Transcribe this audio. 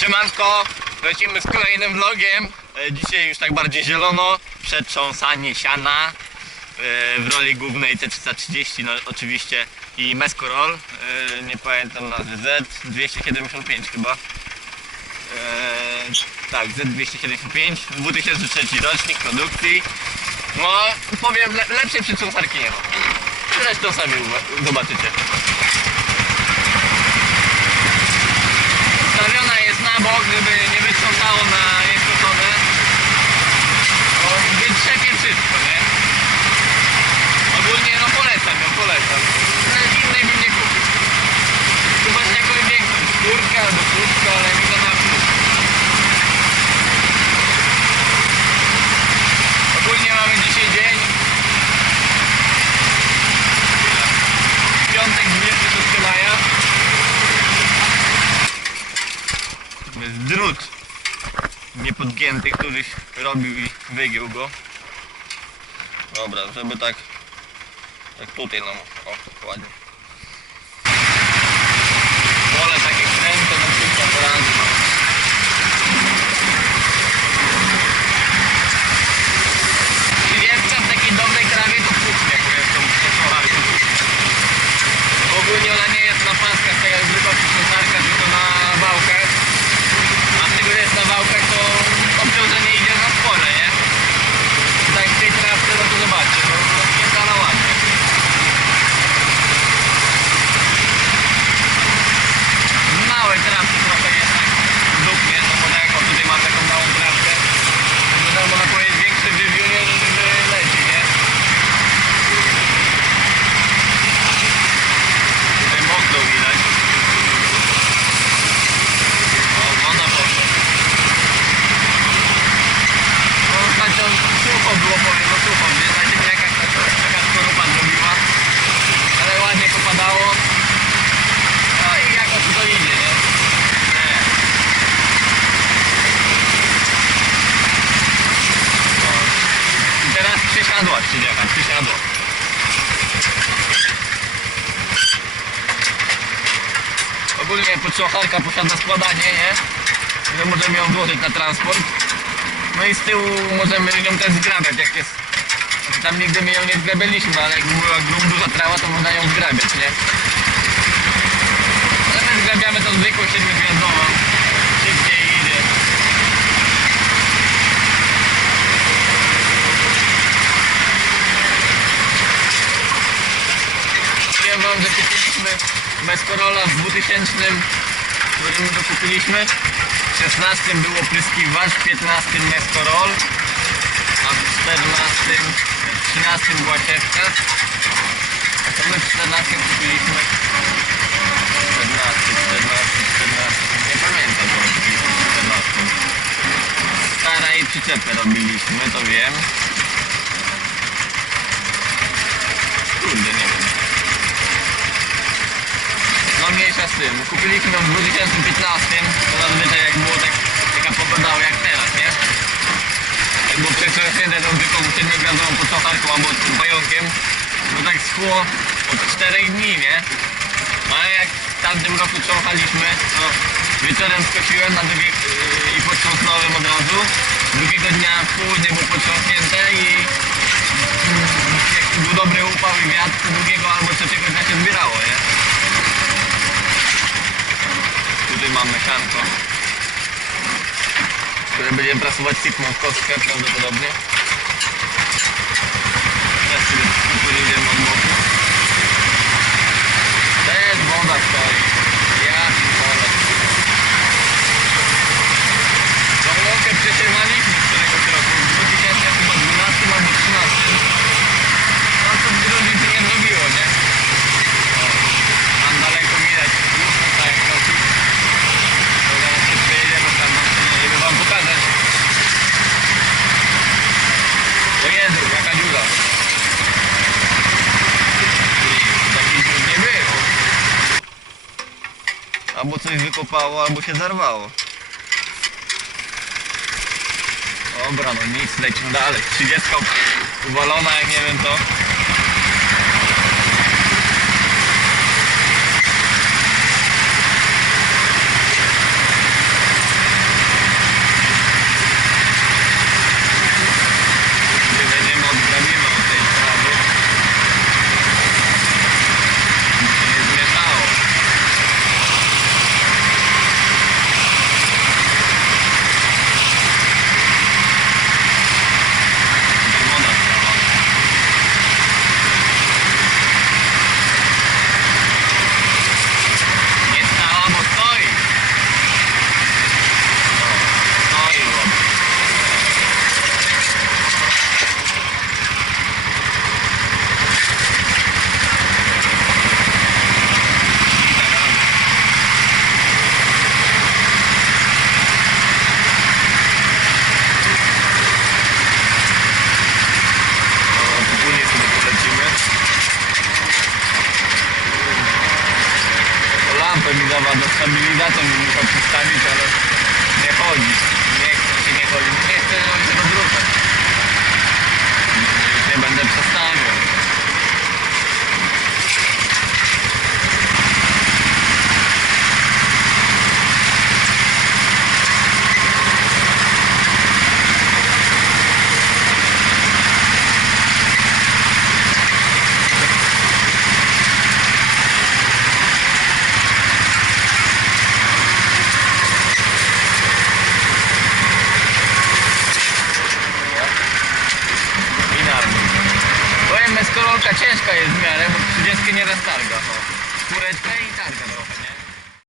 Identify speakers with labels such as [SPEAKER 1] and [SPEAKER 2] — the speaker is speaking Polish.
[SPEAKER 1] Siemanko, lecimy z kolejnym vlogiem. E, Dzisiaj już tak bardziej zielono. Przetrząsanie siana e, w roli głównej C330, no oczywiście i Mescorol. E, Nie pamiętam nazwy, Z275 chyba. Tak, Z275, 2003 rocznik produkcji. No, powiem, le lepszej przetrząsarki nie ma. Zresztą sami zobaczycie. Ustawiona bok, żeby nie wytrząsało na nieskoczone. Bo wytrzepie wszystko, nie? Ogólnie no polecam ją, polecam. Ale innej bym nie kupił. Chyba z jakąś większą skórkę albo krótko, ale mi to na plus. Ogólnie mamy dzisiaj dzień. Piątek 26 maja. jest drut niepodgięty, któryś robił i wygiął go. Dobra, żeby tak tak tutaj no, o, ładnie. Siadła, siedziała, siadła. Ogólnie podsłocharka posiada składanie, nie? Że możemy ją włożyć na transport. No i z tyłu możemy ją też zgrabiać, jak jest... Znaczy, tam nigdy my ją nie zgrabialiśmy, ale jak była duża trawa, to można ją zgrabiać, nie? Ale my zgrabiamy to zwykłą 7 Mescorola w 2000, którym to kupiliśmy. W 16 było pryskiwacz, w 15 Mescorol, a w 14, w 13 była ciewka. A to my w 14 kupiliśmy 14, 14, 14, nie pamiętam w 14. Stara i przyczepę robiliśmy, to wiem. Kurde, nie wiem. No mniejsza z tym. Kupiliśmy ją w 2015, to zazwyczaj jak było tak, taka pogoda jak teraz, nie? Jak było przesunięte tą zwykłą siedmiogwiazdową podsłucharką albo pająkiem, no tak schło od 4 dni, nie? No ale jak w tamtym roku trząchaliśmy, to wieczorem skosiłem na drugie, yy, i potrząsnąłem od razu. Drugiego dnia w południe było potrząśnięte i jak był dobry upał i wiatr, to drugiego albo trzeciego dnia się zbierało, nie? Tutaj mamy sianko, które będziemy prasować sypną w kostkę prawdopodobnie. Teraz sobie od boku. Też woda stoi. Ja pole. Tą łąkę przesiewaliśmy z któregoś roku, w 2012 albo 13. No to różnicy nie zrobiło, nie? O, Tam daleko widać, tak jak kroki. To zaraz się przejedziemy tam, żeby wam pokazać. O Jezu, jaka dziura. Takiej dziur nie było. Albo coś wykopało, albo się zerwało. Dobra, no nic, lecimy dalej. 30 uwalona, jak nie wiem to. stabilizowa do stabilizator mi muszę przystawić, ale nie chodzi. Nie chce się nie chodzi. Nie chce jest w miarę, bo 30 nie roztarga. O.